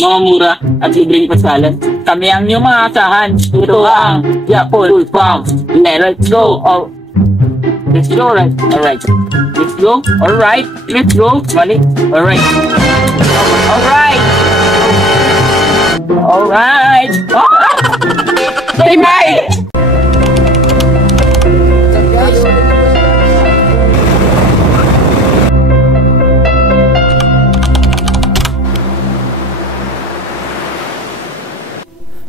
mga mura at libreng pasalan. Kami ang inyong mga asahan. Ito ang Yapol Farm. Let's go. Oh. Let's go, right? Alright. Let's go. Alright. Let's go. Mali. Alright. Alright. Alright. Oh! Bye-bye!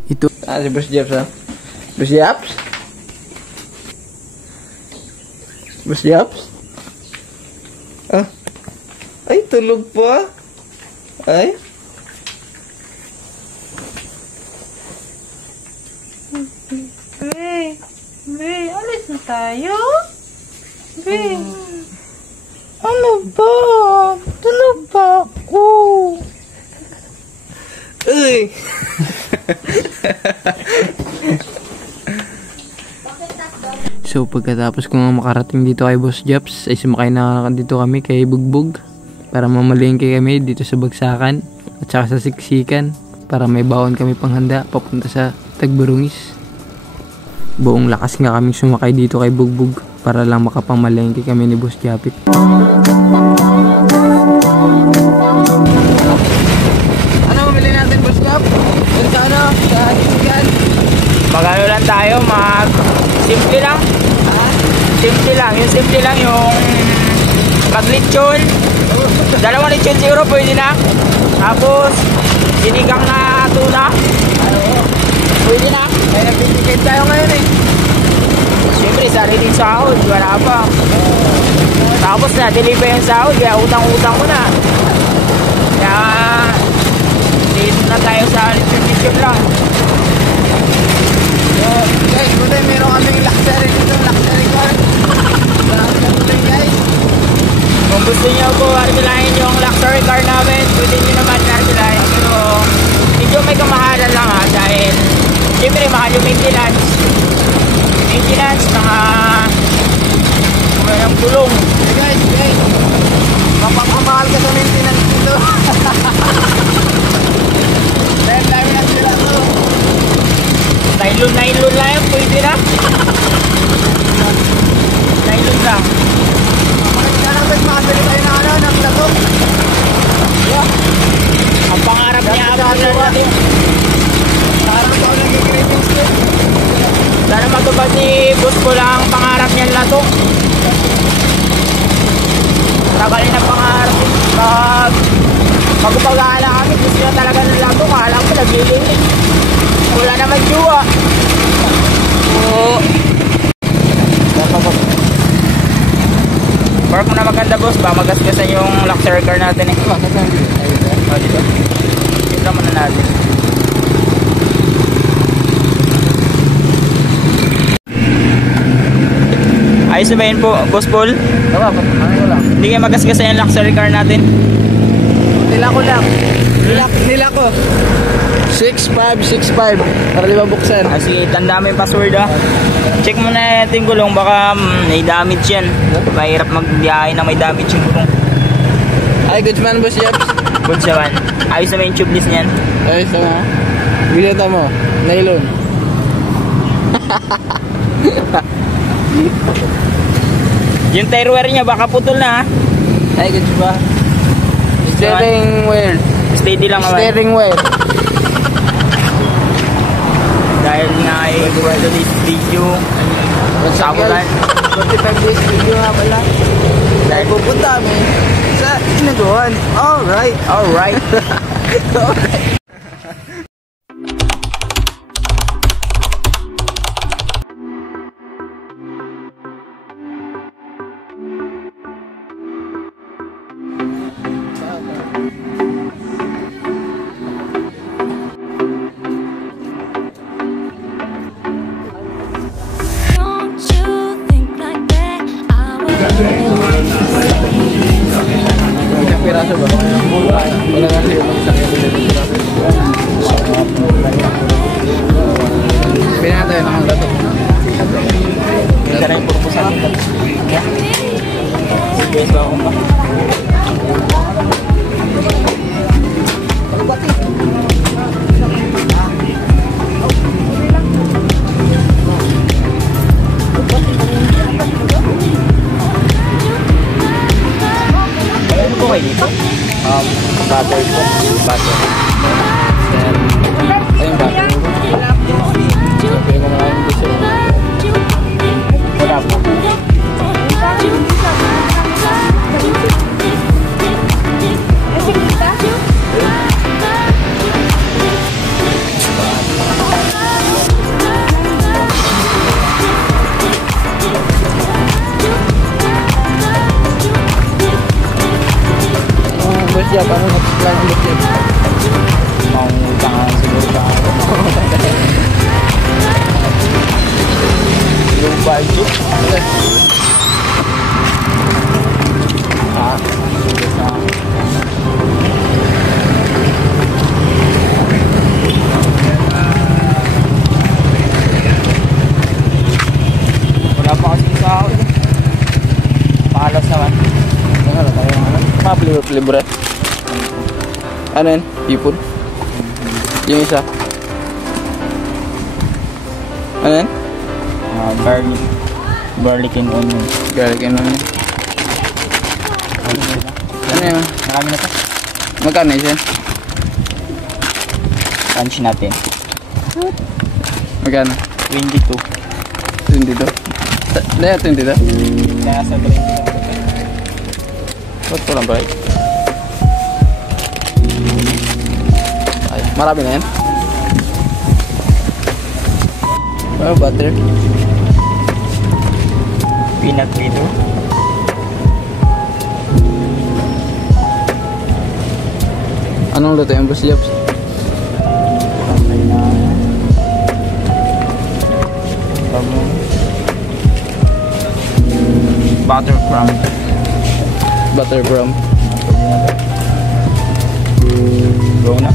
Itu si Boss Japs ha. Boss Japs? Boss Japs? Ah. Ay, tulog pa. Ay. Be, alis na tayo. Be. Ano ba? Tulog pa ako. Uy. So pagkatapos ko nga makarating dito kay Boss Japs ay sumakay na dito kami kay Bugbog para mamalengke kami dito sa Bagsakan at saka sa Siksikan para may baon kami panghanda papunta sa Tagburungis. Buong lakas nga kami sumakay dito kay Bugbog para lang makapamalengke kami ni Boss Japit. Ano bumili natin, Boss Jap? Doon sa ano? Sa Siksikan? Magano lang tayo, simple lang. Simple lang. Yung simple lang yung maglitsyon. 2 litsyon siguro pwede na. Tapos sinigang na tuna. Pwede na. Ay nagpipikit tayo ngayon eh. Siyempre sariling sahod, wala pa. Tapos na-deliver yung sahod, kaya utang-utang ko na. Kaya dito na tayo sa litsyon lang. So guys, buti meron kaming luxury dito, luxury car. Marami na buti guys. Kung gusto nyo po arkilahin yung luxury car namin, pwede nyo naman arkilahin. Pero medyo may kamahalan lang ha, dahil siyempre mahal yung maintenance. Mga ng gulong. Hey guys, mapapamahal ka sa maintenance dito. Dahil dami na sila to. Nylon lang yan, pwede na. Nylon lang. Makikita makasali tayo na ano, ng lato. Yeah. Ang pangarap niya ako natin. Parang ito ang nag-greetings ko. Sana matupad ni boss ko lang ang pangarap niyan lato. Tagalin ang pangarap. Pag-upag-aala kami, gusto niya talaga ng lato. Kala ko naglililig. Wala naman juwa. Oo. Park mo na maganda boss. Ba magasgasan yung luxury car natin eh. Oh, dito. Dito muna natin. Ayos na ba yun po, Boss Paul? Tama, ano lang. Hindi kayo magasgasan yung luxury car natin? Nila ko lang. Nila ko. 6565 para di ba buksan? Sige, tanda mo yung password ha. Check mo na yung gulong, baka may damage yan. Mahirap magbiyahe na may damage yung gulong. Ay, good man, Boss Japs. Good siya man. Ayos na yung tubeless niyan. Ayos na. Bilita mo, nylon. Yung tire wear niya, baka putol na ha. Ay, good ba? Steering wheel. Steady lang naman. Steering wheel. Dahil nga ay this video sabutan 45 days video nga pala. Dahil pupunta kami sa Inaguan. Alright. alright. Isang piraso ba? Wala kasi yung isang piraso. butter po. Butter. Then, ayun butter. Sabi ko maraming gusto. Wala po. Boss Jap, ano next plan ulit yun? Maungutangan siguro sa ako. Yung budget. Wala pa kasi sa ako. Pakalas naman. Ano tayo ano? Mga flavor. Ano yun? Ipon? Yung isa? Ano yun? Garlic and onion. Garlic and onion. Ano yun? Marami na to. Magkano isa? Punch natin. Magkano? 22. 22? Dahil 22? Kaya sa 22. Ba't ko lang ba? Ay, marami na yan. Oh, butter. Peanut butter. Anong luto yung Boss Japs? Butter crumb. Butter crumb. Go na.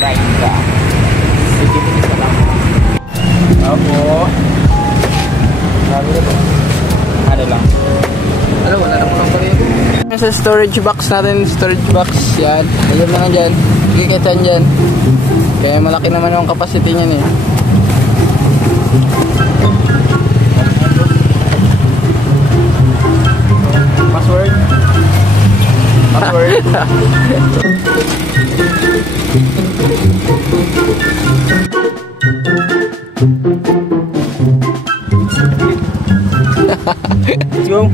Right ka. Sige, isa lang. Ako. Sabi na ba? Ano lang? Ano, wala naman lang pala yun. Sa storage box natin, storage box, yan. Ayan na nga dyan. Kikitsan dyan. Kaya malaki naman yung capacity niyan eh. Password. Password. Let's go.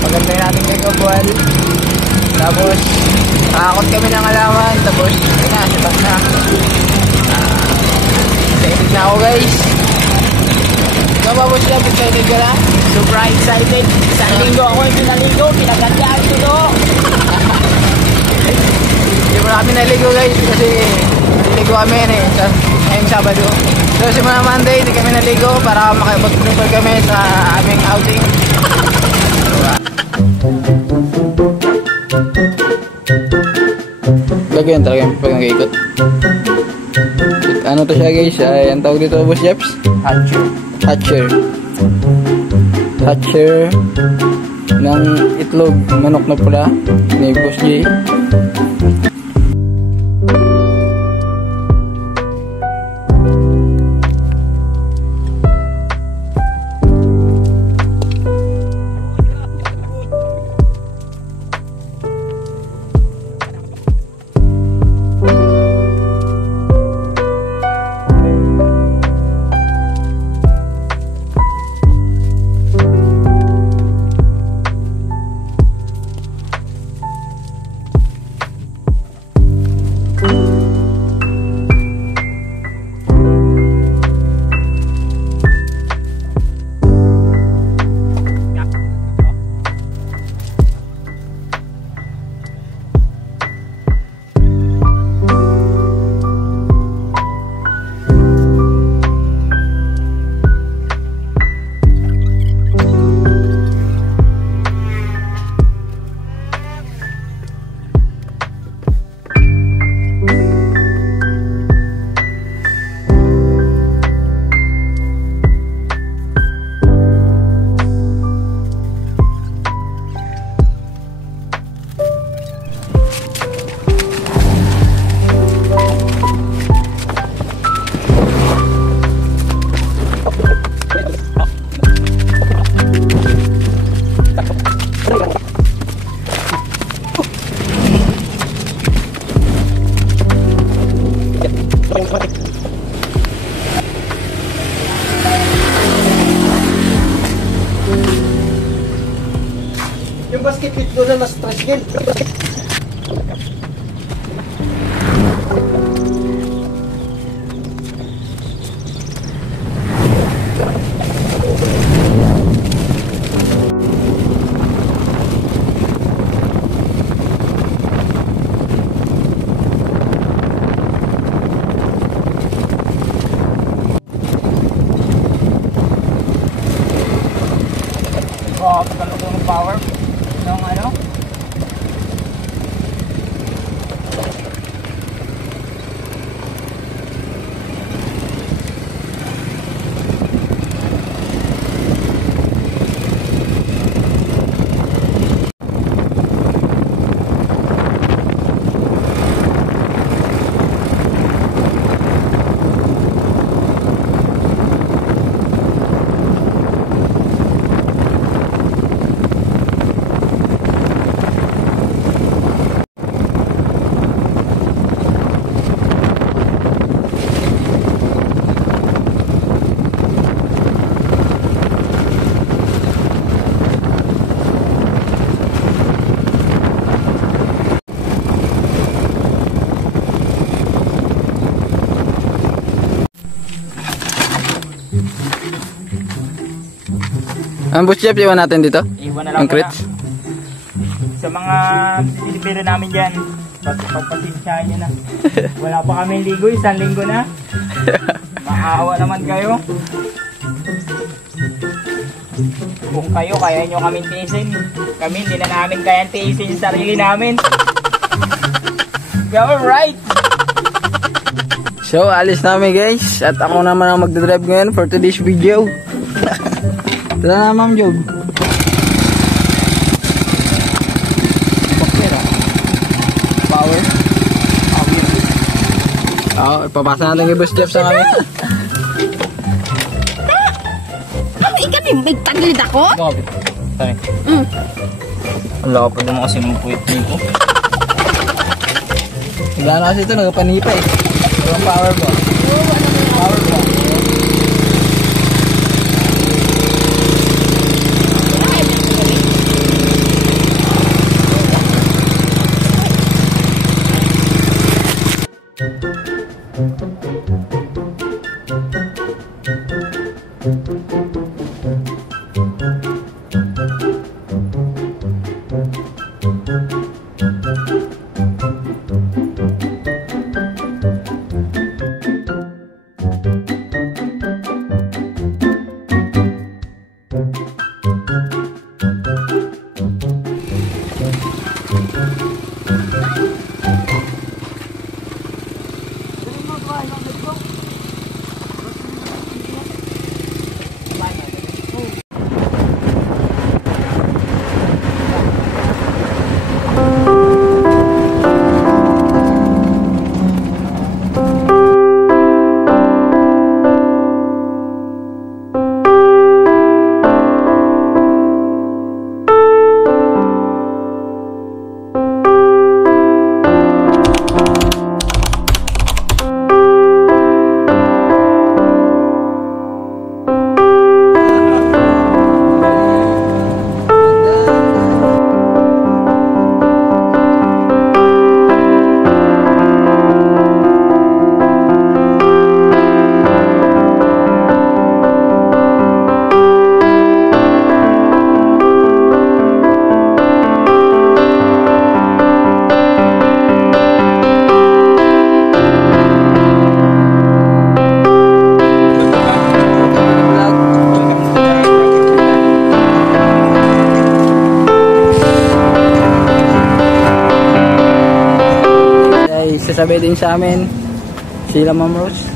Maganda natin kay Kabual. Tapos, nakakot kami ng alaman. Tapos, yun na, sipat na. Excited na ako guys. Ikaw ba Boss Jap, excited ka na? Super excited. Isang linggo ako yung pinaligo. Pinagandaan ko to. Hindi mo na kami naligo guys kasi naligo kami yan eh ngayong Sabado. So simula Monday hindi kami naligo para makipag-prepare kami sa aming outing. Gagawin talaga yung pag nag-iikot. Ano to siya guys? Ay, ang tawag dito Boss Japs? Hatcher. Hatcher. Hatcher ng itlog manok na pula ni Boss J. kipit doon na na-stress din. Power ng ano? Ang Boss Jeff, iwan natin dito? Iwan na lang ang crates. Sa mga sinipiro namin dyan, pagpasensyahan nyo na. Wala pa kami ligo, 1 linggo na. Maawa naman kayo. Kung kayo, kaya nyo kami tiisin. Kami, hindi na namin kaya tiisin yung sarili namin. Alright! So, alis namin guys. At ako naman ang magdadrive ngayon for today's video. Tara na, Ma'am Jog. Power. Oo, ipapasa natin kay Boss Jeff sa kami. Ikaw din, nagtagilid ako? Bakit? Tari. Wala ka pa naman kasi ng puwit dito. Wala na kasi ito, nagpanipa eh. Ang power po. Power po. Sasabi din sa amin sila Ma'am Rose.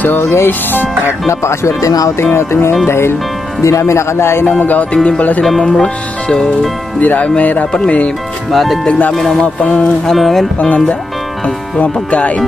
So guys, napakaswerte ng outing natin ngayon dahil Hindi namin nakalain na mag-outing din pala sila Ma'am Rose. So, hindi na kami mahirapan. May madagdag namin ang mga panghanda, mga pagkain.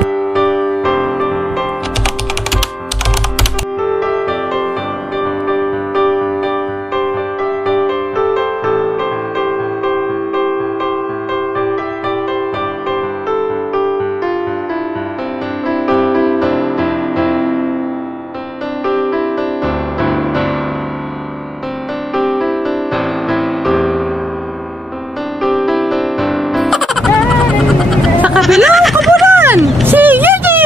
Kabilang kabulan! Si Yuji!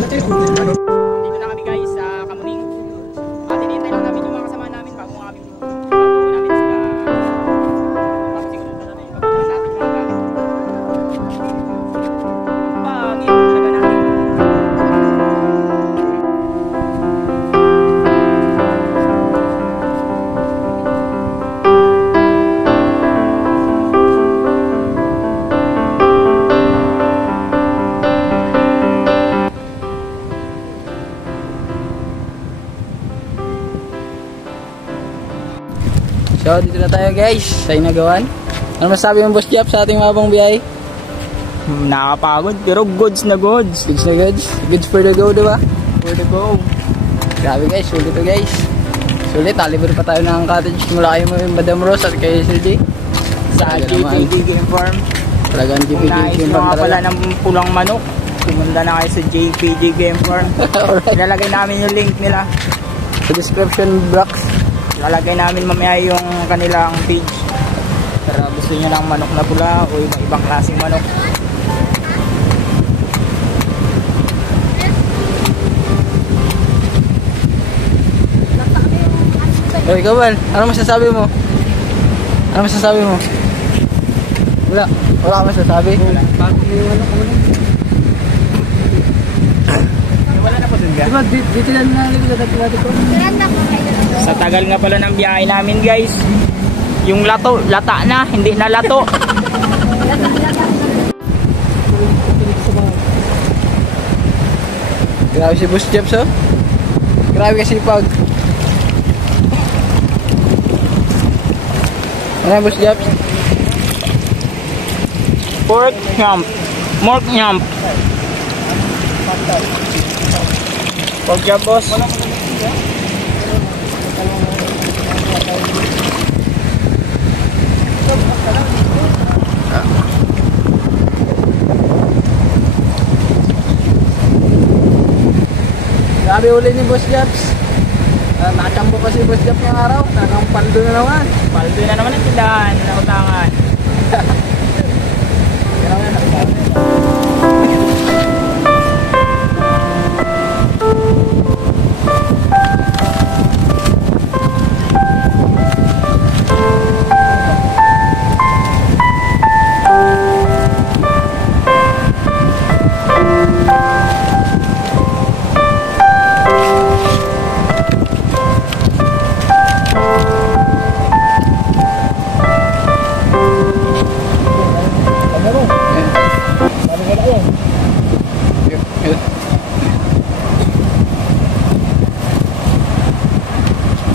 Dito na kami guys sa Kamuning. Tinintay lang namin yung mga kasama namin bago namin sila. Bakit siguro na namin pagkakaroon natin mga gamit. Pangit talaga natin. So, dito na tayo guys, sa Inagawan. Ano masabi mo Boss Jap sa ating mabang biyahe? Nakakapagod pero goods na goods. Goods na goods? Goods for the go, diba? For the go. Grabe guys, sulit to guys. Sulit, talibur pa tayo ng cottage mula kayo mo yung Madam Rose at kay Sir J. Sa JPD Game Farm. Talagang Kung JPD nais Game nyo Farm nga pala talaga. ng pulang manok, pumunta na kayo sa JPD Game Farm. Alright, Ilalagay namin yung link nila. sa description box. Ilalagay namin mamaya yung kanilang page. Pero gusto nyo lang manok na pula o ibang klaseng manok. O ikaw Bal, ano masasabi mo? Ano masasabi mo? Wala. Wala ka masasabi? Wala na po dun ka? Diba, dito lang na natin ko. Sa tagal nga pala ng biyahe namin guys, yung lata na, hindi na lato. Grabe si Boss Jeps, oh. Grabe kasi pag. Ano Boss Jeps? Pork nyamp. Pork nyamp. Pork job boss. Grabe uli ni Boss Jeps. Nakachambo pa si Boss Jeps ng araw. Tangang paldo na naman. Paldo na naman ang tindahan na utangan.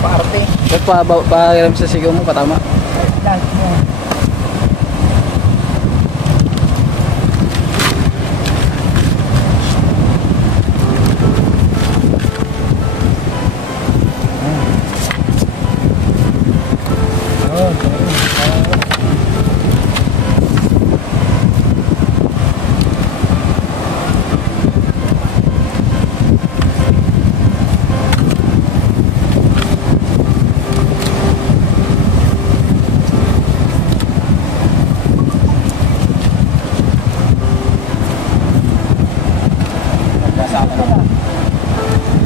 Parte. Pahiram sa sigaw mo, patama.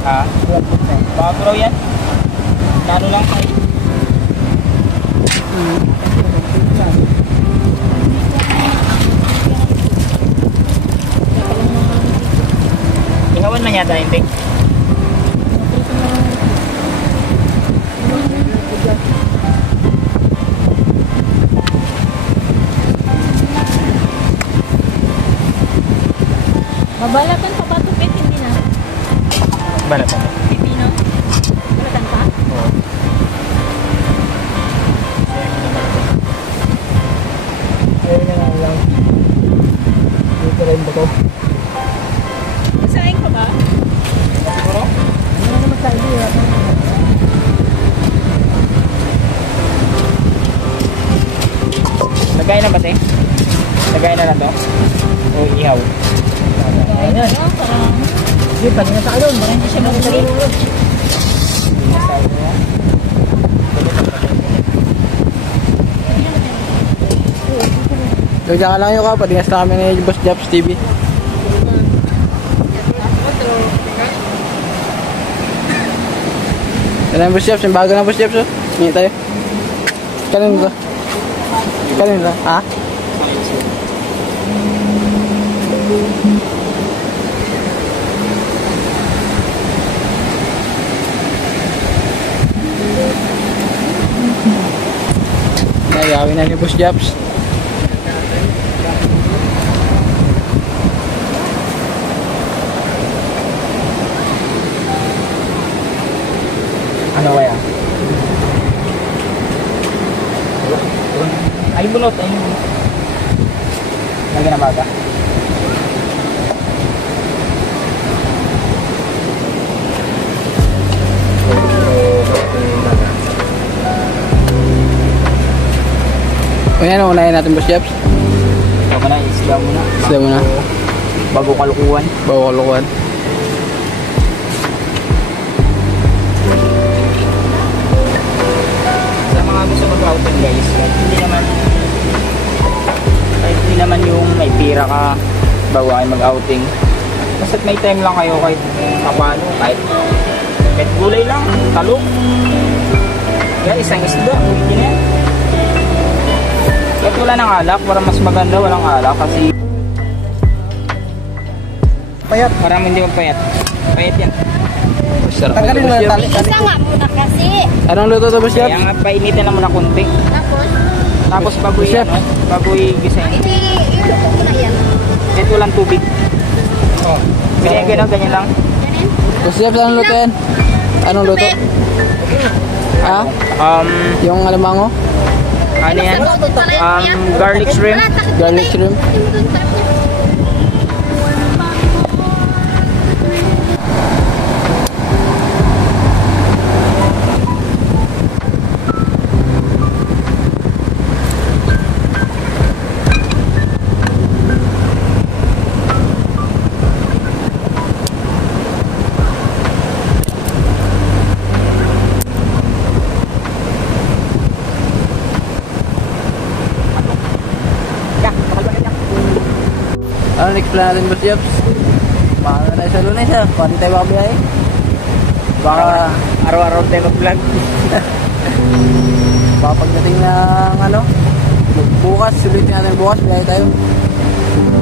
Ha? Bago raw yan? Kano lang kayo? Ihawan na yata yung ting. Mabalatan pa ba ito, Pet? Hindi na. Balatan. Pipino? Balatan pa? Oo. Ayun na nga lang. Dito rin ba ko? Masahin ko ba? Siguro? Ano na naman tayo eh. Lagay na ba, te? Lagay na to? O ihaw? Ayun. Parang Sige, pati na sa alon. parang hindi siya magulit. So, dyan ka lang yung ka. Patingas na kami ni Boss Japs TV. Yan ang Boss Japs. Yung bago na Boss Japs. Hingi tayo. Kanin ba? Kanin ba? Ha? Nagawin na ni Boss Japs. Ano kaya? Ay, bunot. Ay, bunot. Lagyan na baga. O yan, unahin natin Boss Japs. Ito mo na, isla mo na. Isla mo na. Bago kalukuhan. Bago kalukuhan. Sa mga gusto mag-outing guys, kahit hindi naman yung may pira ka bago kayo mag-outing. Basta't may time lang kayo kahit kapano, kahit gulay lang, talong. Kaya isang isda, pwede na yan. Kahit wala ng alak, para mas maganda walang alak kasi Payat. parang hindi magpayat. Payat yan. Sarap. Tanggalin mo na tali. Isa nga muna kasi. Anong luto to Boss Japs? Kaya nga painitin lang muna konti. Tapos, Tapos bago Chef. yan, bago i-gisayin. hindi, iluto ko na yan. Kahit walang tubig. Oh. Ganyan, ganyan lang. Ganun. Boss Japs, anong luto yan? Anong luto? Ha? Yung alamango? Ano yan? Garlic shrimp. Garlic shrimp? Ano next plan natin Boss Japs? Baka na tayo sa Lunes ha? Baka di tayo makabiyahe? Baka Araw-araw tayo mag-vlog. baka pagdating ng ano? Bukas, sulitin natin bukas, biyahe tayo.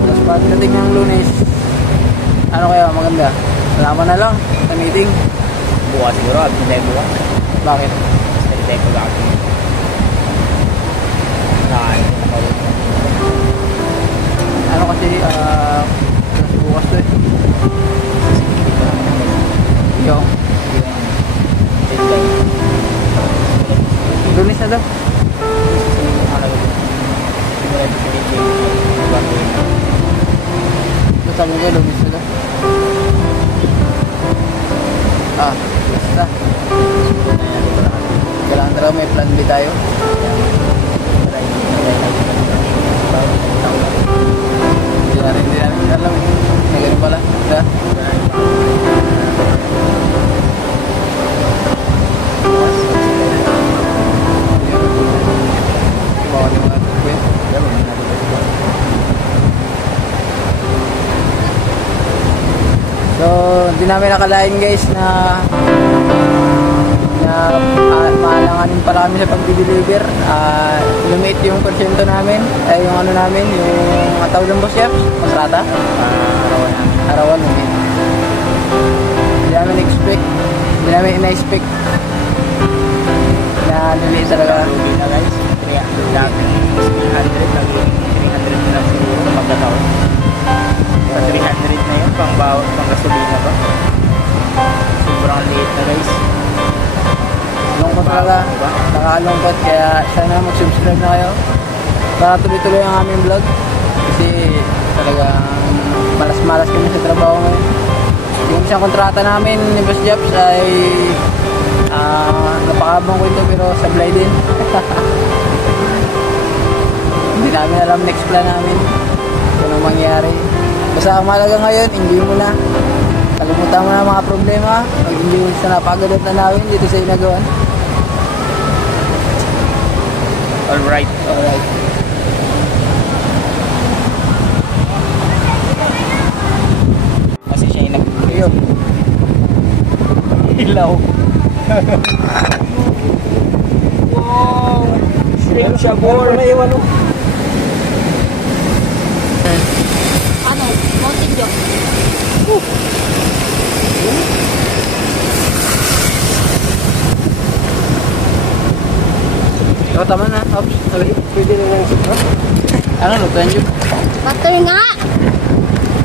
Tapos pagdating ng Lunes, ano kaya maganda? Salamat na lang sa meeting. Bukas siguro, absent tayo bukas. Bakit? Absent tayo pag-absent. Ano kasi, bukas to eh. Yung Lunes na daw. Basta mo ka, Lunes na daw. Basta. Kailangan talaga may plan B tayo. Hindi natin alam. May ganun pala. Diba? Bawal yung mga tukwin. So, hindi namin nakalain guys na maalanganin pala kami sa pag-deliver. Lumit yung porsyento namin, ay yung ano namin, yung tawag ng Boss Japs, masrata. Arawan lumit. Hindi namin expect, hindi namin ina-expect na lumit talaga. Hindi na guys. Dati 300, naging 300 na lang siguro magkataon. Sa 300 na yun. pang gasolina ba? Sobrang liit na guys. Lungkot talaga, nakalungkot, kaya sana mag-subscribe na kayo para tuloy-tuloy ang aming vlog kasi talagang malas-malas kami sa trabaho ngayon. Yung isang kontrata namin ni Boss Jobs ay napakabang ko ito pero sablay din. Hindi namin alam next plan namin kung anong mangyari. Basta ang mahalaga ngayon, enjoy mo na. Kalimutan mo na mga problema. Mag-enjoy mo sa napagod na namin dito sa Inagawan. Alright. Kasi siya yung nag-clear. Ilaw. Wow! Shrimp Shabor! Ano? Mountain Dew. Oh, tama na. Ops, sabi. Pwede na lang ito. Ano, lutuan yun? Butter nga!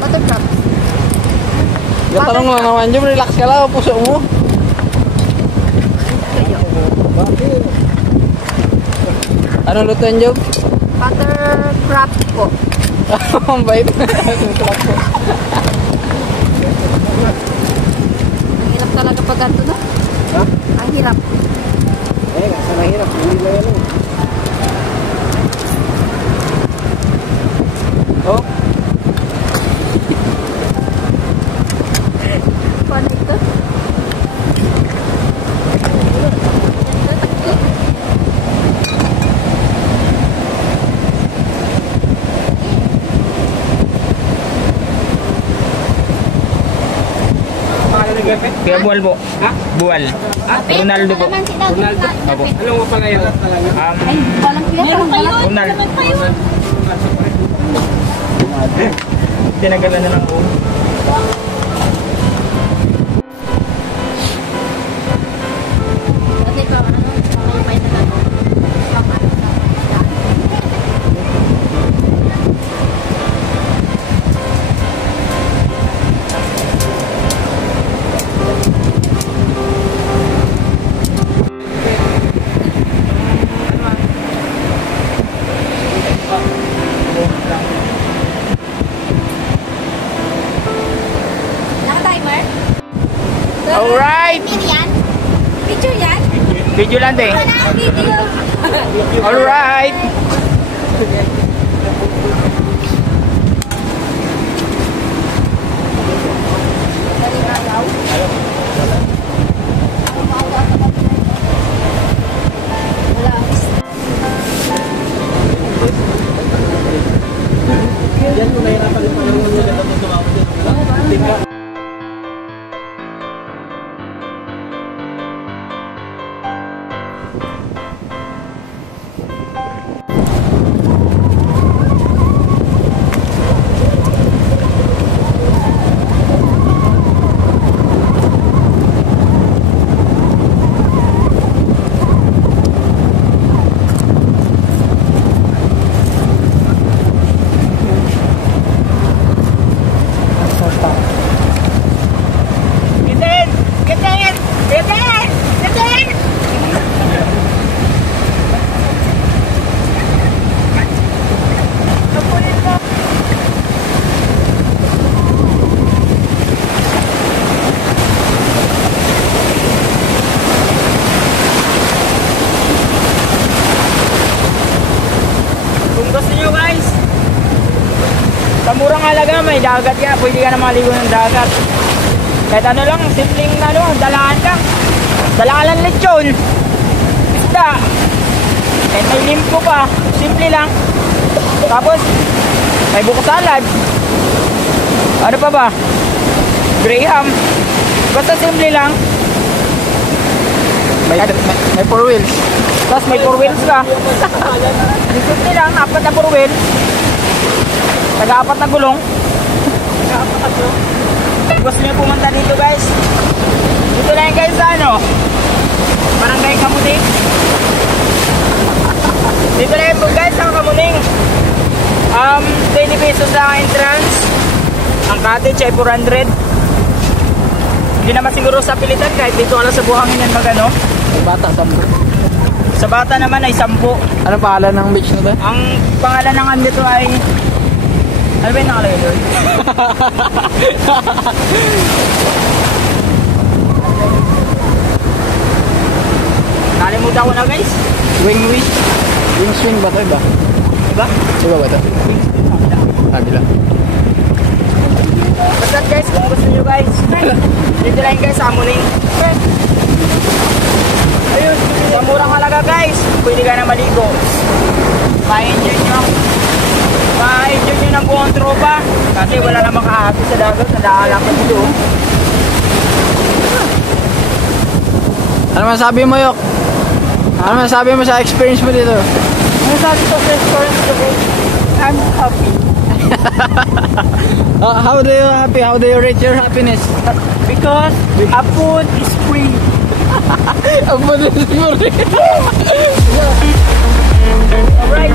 Butter cup. Yung tanong mo naman yun, relax ka lang, puso mo. Ano lutuan yun? Butter crab po. Ang bait. Ang hirap talaga pag ganito, no? Ha? Ang hirap. Sa mahirap, hindi na yan. Oh? Paano ito? Kaya buwal po. Ha? Buwal. Ronaldo po. Ronaldo? Opo. Alam mo pa ngayon? Ay, walang pila. Meron kayo? Ronaldo. Tinagalan na lang po. Kasi pa, may na lang. Naka-timer? Alright! Video yan? Picture yan? Video lang din. Wala, video. Alright! Daling araw. Wala. Yan mo nahirapan yung panahon nyo na tapos tumawag din. Gitin! Gitin! Gitin! Gitin! Kung gusto nyo guys, sa murang halaga may dagat ka, pwede ka na maligo ng dagat. Kahit ano lang, simpleng dalaan lang. Dalaan lang lechon. Isda. Kahit may limpo pa, simple lang. Tapos, may buko salad. Ano pa ba? Graham. Basta simple lang. May 4 wheels. Tapos may 4 wheels ka. Simple lang, 4 na 4 wheels. Taga-4 na gulong. Gusto nyo pumunta dito guys, dito lang guys sa Barangay Kamuning. Dito lang po guys sa Kamuning. 20 pesos lang entrance. Ang cottage ay 400. Hindi naman siguro sa pilitan kahit dito ka lang sa buhangin yan magano. Bata, 10. Sa bata naman ay 10. Ano pangalan ng beach na ba? Ang pangalan ng dito ay... Ano ba yung nakalagay doon? Nakalimutan ko na guys. Wing wish. Wing swing ba ito? Iba? Diba? Iba ba ito? Kabila. Basta guys, kung gusto nyo guys, dito lang guys sa Amuning. Ayun, sa murang halaga guys, pwede ka na maligo. Ma-enjoy nyo ng buong tropa. Kasi wala na makahati sa dagat, nadaalakad dito. Ano masabi mo, Yok? Ano masabi mo sa experience mo dito? Ano sabi ko sa experience ko? I'm happy. How do you happy? How do you rate your happiness? Because a food is free. Ang pwede siguro. Alright.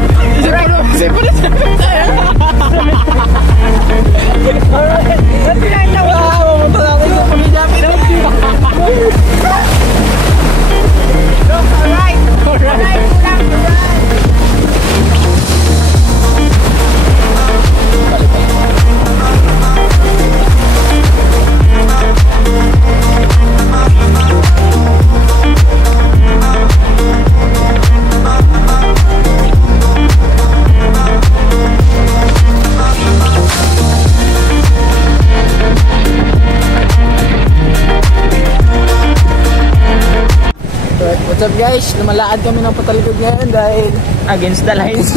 What's up guys? Lumalakad kami ng patalikod ngayon dahil Against the lines.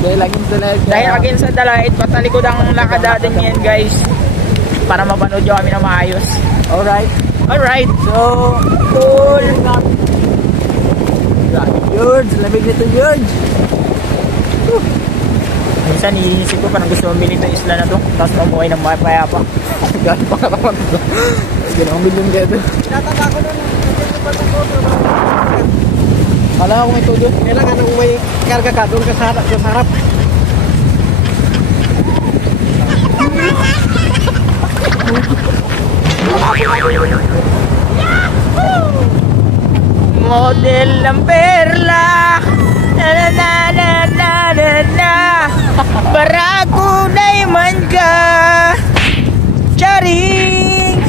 dahil against the light. Dahil against the light, patalikod ang lakad natin ngayon guys. Para mapanood nyo kami na maayos. Alright. Alright. So, cool. George, lamig nito George. Minsan iisip ko parang gusto mamili ng isla na to. Tapos mamuhay ng mapayapa. Gano'n pa naman ito. Gano'n million gado. Tinatanda ko nun. Kala ko may tudo. Kailangan nung may karga ka doon ka sa harap. Model ng perla. Na na na na na na na. Barako diamond ka. Charing.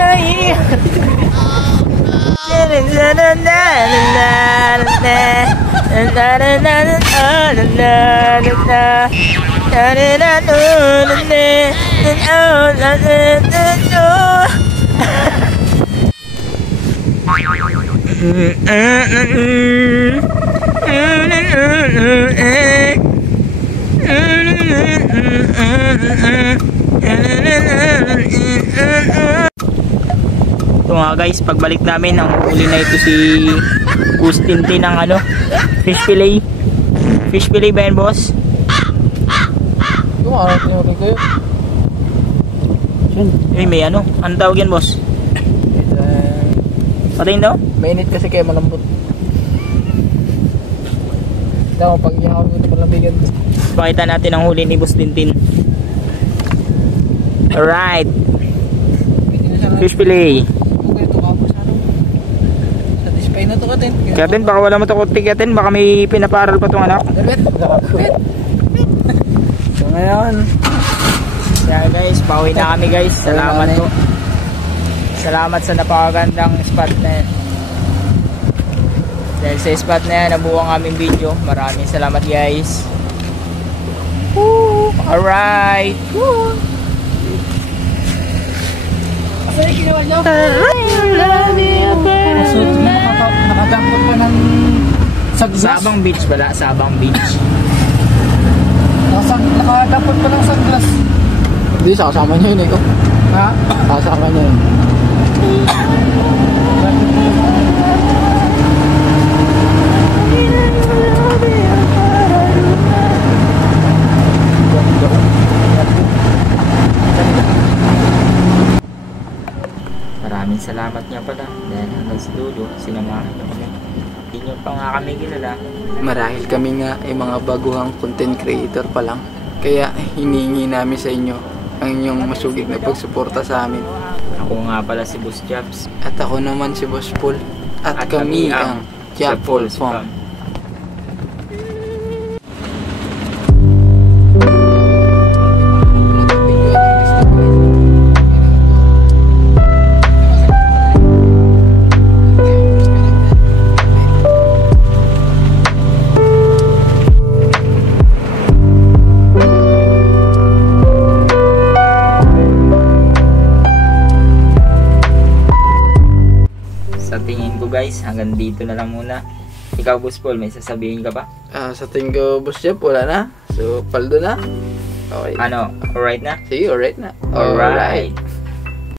Ay. Ito nga guys, pagbalik namin ang huli na ito si Gustintin ng ano, fish fillet. Fish fillet ba yan boss? Ito nga, tinawag ko yun. Eh may ano, ano tawag yan boss? Patayin daw? Mainit kasi kaya malambot. Ito, pag ihawin ito malambigan. Pakita natin ang huli ni Boss Tintin. Alright. Fish fillet. Satisfy na ito katin. Katin, baka wala mo ito katin. Baka may pinaparal pa itong anak. So ngayon, Kaya guys, pauwi na kami guys. Salamat po. Salamat sa napakagandang spot na yan. Dahil sa spot na yan, nabuo ang aming video. Maraming salamat guys. Woo! Alright! Woo! nakagampot pa ng saglas. Sabang Beach pala, Sabang Beach. Nakagampot pa ng saglas. Hindi, kasama niya yun eh. Ha? Kasama niya yun. Maraming salamat niya pala dahil hanggang sa dulo, sinamahan niyo kami. Hindi niyo pa nga kami kilala. Marahil kami nga ay mga baguhang content creator pa lang. Kaya hinihingi namin sa inyo ang inyong masugid na pagsuporta sa amin. Ako nga pala si Boss Jobs. At ako naman si Boss Paul. At kami ang Japol Farm. Sa tingin ko guys, hanggang dito na lang muna. Ikaw Boss Paul, may sasabihin ka ba? Sa tingin ko, Boss Jap, wala na. So, paldo na. Okay. Ano, alright na? Sige, alright na. Alright.